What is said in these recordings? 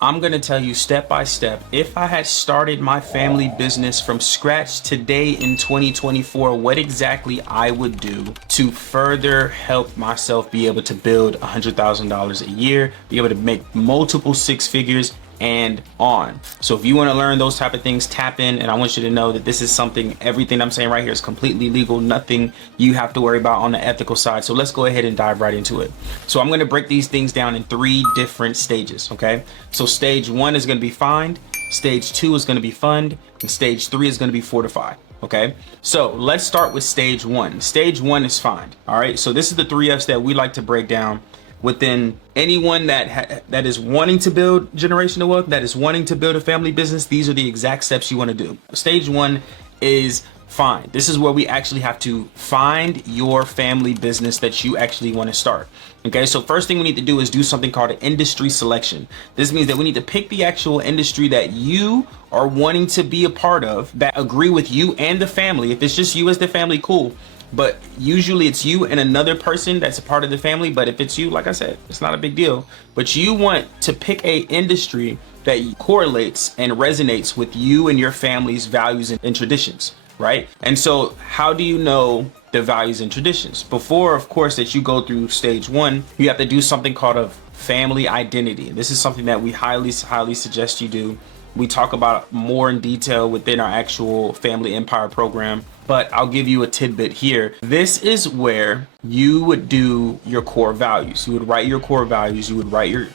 I'm gonna tell you step by step, if I had started my family business from scratch today in 2024, what exactly I would do to further help myself be able to build $100,000 a year, be able to make multiple six figures and on. So if you want to learn those type of things, tap in. And I want you to know that this is something, everything I'm saying right here is completely legal, nothing you have to worry about on the ethical side. So let's go ahead and dive right into it. So I'm going to break these things down in 3 different stages. Okay, so stage 1 is going to be find, stage 2 is going to be fund, and stage 3 is going to be fortify. Okay, so let's start with stage 1. Stage 1 is find. All right, so this is the 3 F's that we like to break down within anyone that is wanting to build generational wealth, that is wanting to build a family business. These are the exact steps you want to do. Stage 1 is find. This is where we actually have to find your family business that you actually want to start. Okay, so first thing we need to do is do something called an industry selection. This means that we need to pick the actual industry that you are wanting to be a part of, that agree with you and the family. If it's just you as the family, cool. But usually it's you and another person that's a part of the family. But if it's you, like I said, it's not a big deal. But you want to pick a industry that correlates and resonates with you and your family's values and traditions, right? And so how do you know the values and traditions? Before, of course, that you go through stage 1, you have to do something called a family identity. This is something that we highly suggest you do. We talk about more in detail within our actual Family Empire program, but I'll give you a tidbit here. This is where you would do your core values. You would write your core values, you would write your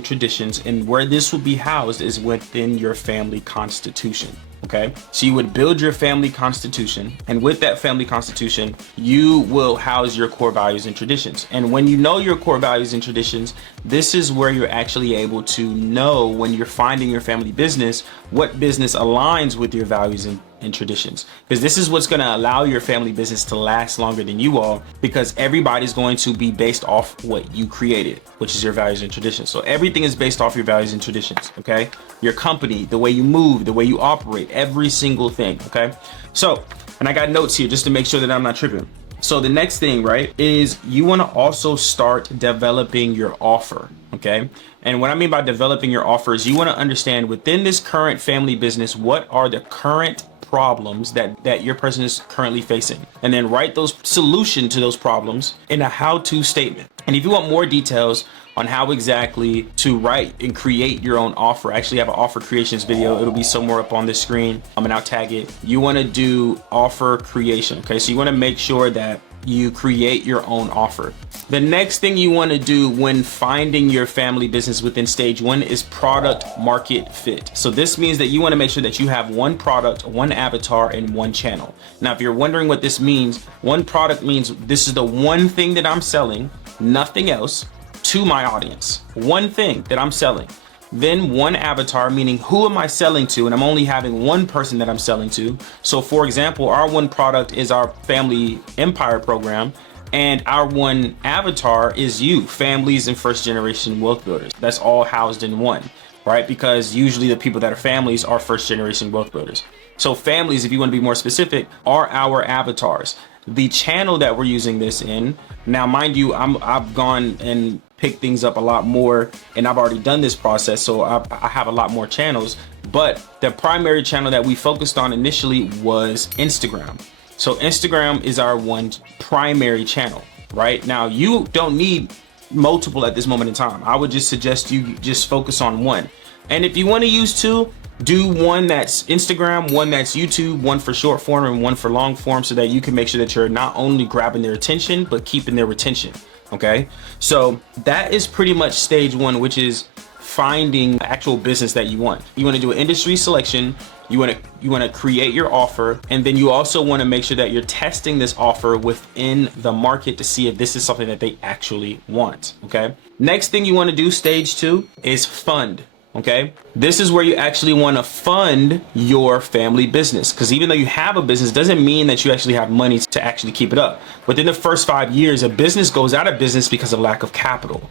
traditions, and where this would be housed is within your family constitution. Okay, so you would build your family constitution, and with that family constitution, you will house your core values and traditions. And when you know your core values and traditions, this is where you're actually able to know, when you're finding your family business, what business aligns with your values and traditions, because this is what's going to allow your family business to last longer than you all, because everybody's going to be based off what you created, which is your values and traditions. So everything is based off your values and traditions. Okay, your company, the way you move, the way you operate, every single thing. Okay, so, and I got notes here just to make sure that I'm not tripping. So the next thing, right, is you want to also start developing your offer. Okay, and what I mean by developing your offer is you want to understand within this current family business, what are the current problems that your person is currently facing, and then write those solution to those problems in a how-to statement. And if you want more details on how exactly to write and create your own offer, I actually have an offer creations video. It'll be somewhere up on the screen, and I'll tag it. You want to do offer creation. Okay, so you want to make sure that you create your own offer. The next thing you want to do when finding your family business within stage 1 is product market fit. So this means that you want to make sure that you have one product, one avatar, and one channel. Now, if you're wondering what this means, one product means this is the one thing that I'm selling, nothing else, to my audience. One thing that I'm selling. Then one avatar, meaning who am I selling to? And I'm only having one person that I'm selling to. So for example, our one product is our Family Empire program, and our one avatar is you, families and first generation wealth builders. That's all housed in one, right? Because usually the people that are families are first generation wealth builders. So families, if you want to be more specific, are our avatars. The channel that we're using this in, now mind you, I've gone and picked things up a lot more, and I've already done this process, so I have a lot more channels, but the primary channel that we focused on initially was Instagram. So Instagram is our one primary channel. Right now, you don't need multiple at this moment in time. I would just suggest you just focus on one, and if you want to use 2, do one that's Instagram, one that's YouTube, one for short form and one for long form, so that you can make sure that you're not only grabbing their attention but keeping their retention. Okay, so that is pretty much stage 1, which is finding the actual business that you want. You want to do an industry selection, you want to create your offer, and then you also want to make sure that you're testing this offer within the market to see if this is something that they actually want. Okay, next thing you want to do, stage 2, is fund. Okay, this is where you actually want to fund your family business, because even though you have a business doesn't mean that you actually have money to actually keep it up. Within the first 5 years, a business goes out of business because of lack of capital.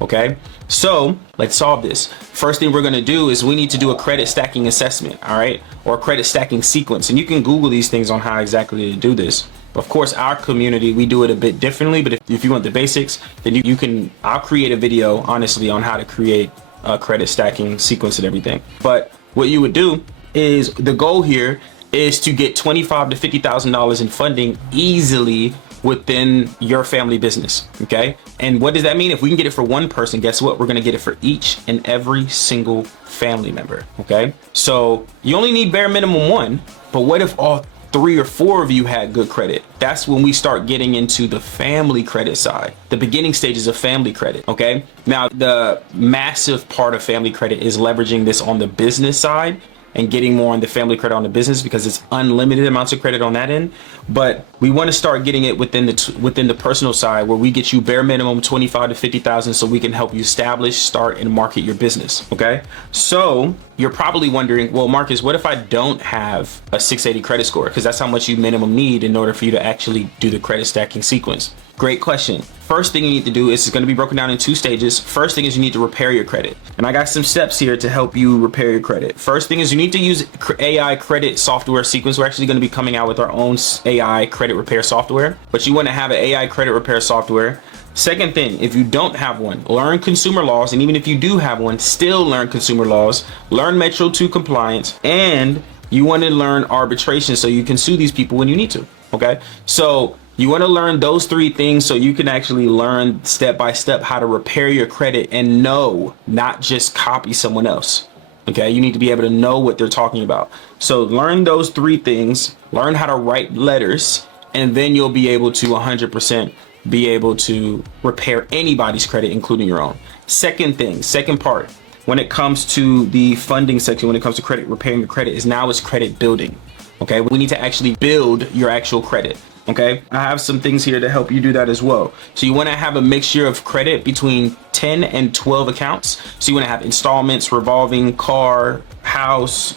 Okay, so let's solve this. First thing we're going to do is we need to do a credit stacking assessment, all right, or a credit stacking sequence. And you can Google these things on how exactly to do this. Of course, our community, we do it a bit differently, but if you want the basics, then you can, I'll create a video honestly on how to create credit stacking sequence and everything. But what you would do is, the goal here is to get $25,000 to $50,000 in funding easily within your family business. Okay. And what does that mean? If we can get it for one person, guess what? We're going to get it for each and every single family member. Okay. So you only need bare minimum one, but what if all 3 or 4 of you had good credit? That's when we start getting into the family credit side, the beginning stages of family credit. Okay. Now, the massive part of family credit is leveraging this on the business side and getting more on the family credit on the business, because it's unlimited amounts of credit on that end. But we want to start getting it within the personal side, where we get you bare minimum 25 to 50,000, so we can help you establish, start, and market your business. Okay. So you're probably wondering, well, Marcus, what if I don't have a 680 credit score? Because that's how much you minimum need in order for you to actually do the credit stacking sequence. Great question. First thing you need to do is, it's going to be broken down in 2 stages. First thing is you need to repair your credit. And I got some steps here to help you repair your credit. First thing is you need to use AI credit software sequence. We're actually going to be coming out with our own AI credit repair software, but you want to have an AI credit repair software. Second thing, if you don't have one, learn consumer laws. And even if you do have one, still learn consumer laws, learn Metro 2 compliance, and you want to learn arbitration so you can sue these people when you need to. Okay. So you want to learn those 3 things so you can actually learn step by step how to repair your credit and know, not just copy someone else. Okay. You need to be able to know what they're talking about. So learn those 3 things, learn how to write letters, and then you'll be able to 100% be able to repair anybody's credit, including your own. Second part, when it comes to the funding section, when it comes to credit, repairing your credit, is credit building. Okay. We need to actually build your actual credit. Okay. I have some things here to help you do that as well. So you want to have a mixture of credit between 10 and 12 accounts. So you want to have installments, revolving, car, house,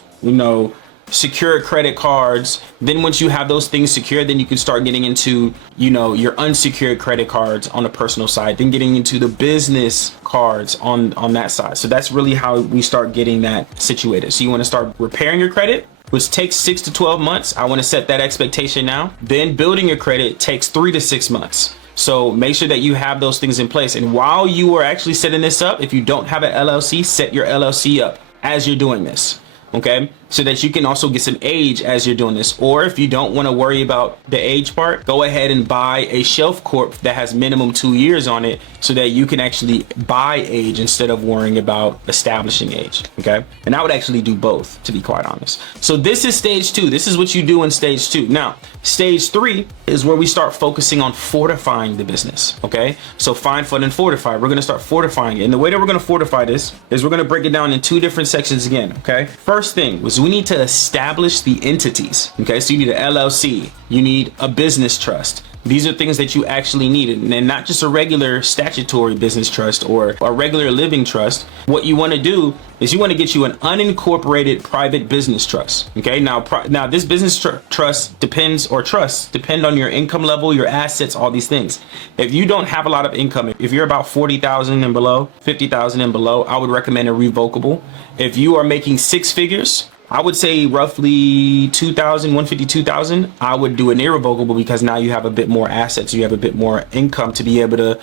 secure credit cards. Then once you have those things secure, then you can start getting into, your unsecured credit cards on the personal side, then getting into the business cards on that side. So that's really how we start getting that situated. So you want to start repairing your credit, which takes 6 to 12 months. I want to set that expectation now. Then building your credit takes 3 to 6 months. So make sure that you have those things in place. And while you are actually setting this up, if you don't have an LLC, set your LLC up as you're doing this. Okay, so that you can also get some age as you're doing this. Or if you don't want to worry about the age part, go ahead and buy a shelf corp that has minimum 2 years on it, so that you can actually buy age instead of worrying about establishing age. Okay, and I would actually do both, to be quite honest. So this is stage 2. This is what you do in stage 2. Now, stage 3 is where we start focusing on fortifying the business. Okay, so find, fund, and fortify. We're going to start fortifying it. And the way that we're going to fortify this is we're going to break it down in 2 different sections again. Okay, first thing was we need to establish the entities. Okay, so you need an LLC, you need a business trust. These are things that you actually need, and not just a regular statutory business trust or a regular living trust. What you want to do is you want to get you an unincorporated private business trust. Okay, now this business trust depend on your income level, your assets, all these things. If you don't have a lot of income, if you're about 40,000 and below, 50,000 and below, I would recommend a revocable. If you are making 6 figures, I would say roughly 2,000, 150, 2,000. I would do an irrevocable, because now you have a bit more assets, you have a bit more income to be able to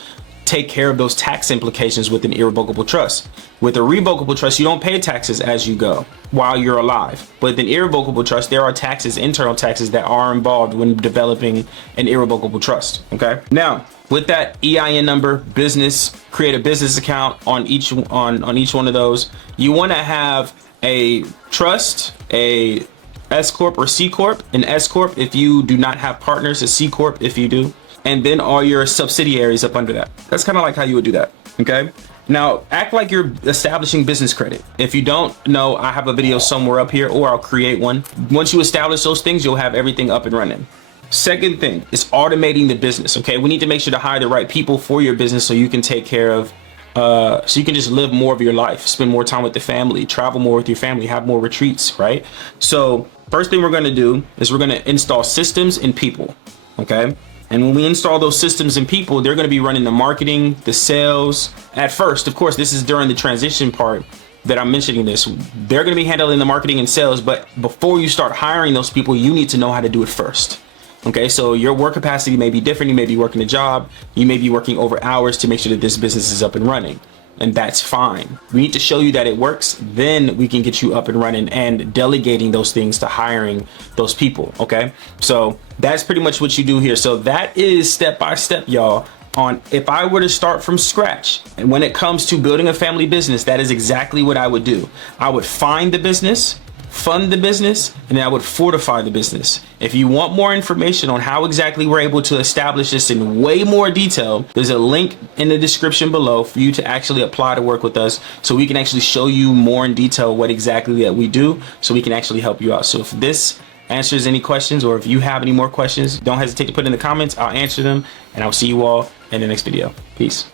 take care of those tax implications with an irrevocable trust. With a revocable trust, you don't pay taxes as you go while you're alive. But with an irrevocable trust, there are taxes, internal taxes, that are involved when developing an irrevocable trust. Okay. Now, with that EIN number, business, create a business account on each one of those. You want to have a trust, a S Corp or C Corp, an S Corp if you do not have partners, a C Corp if you do, and then all your subsidiaries up under that. That's kind of like how you would do that. Okay. Now, act like you're establishing business credit. If you don't know, I have a video somewhere up here, or I'll create one. Once you establish those things, you'll have everything up and running. Second thing is automating the business. Okay. We need to make sure to hire the right people for your business so you can take care of so you can just live more of your life, spend more time with the family, travel more with your family, have more retreats, right? So first thing we're going to do is we're going to install systems and people. Okay. And when we install those systems and people, they're going to be running the marketing, the sales. At first, of course, this is during the transition part that I'm mentioning this. They're going to be handling the marketing and sales, but before you start hiring those people, you need to know how to do it first. Okay, so your work capacity may be different. You may be working a job. You may be working over hours to make sure that this business is up and running. and that's fine. We need to show you that it works, then we can get you up and running and delegating those things to hiring those people, okay? So that's pretty much what you do here. So that is step by step, y'all, on if I were to start from scratch. And when it comes to building a family business, that is exactly what I would do. I would find the business, fund the business, and then I would fortify the business. If you want more information on how exactly we're able to establish this in way more detail, there's a link in the description below for you to actually apply to work with us, so we can actually show you more in detail what exactly that we do, so we can actually help you out. So if this answers any questions, or if you have any more questions, don't hesitate to put in the comments. I'll answer them, and I'll see you all in the next video. Peace.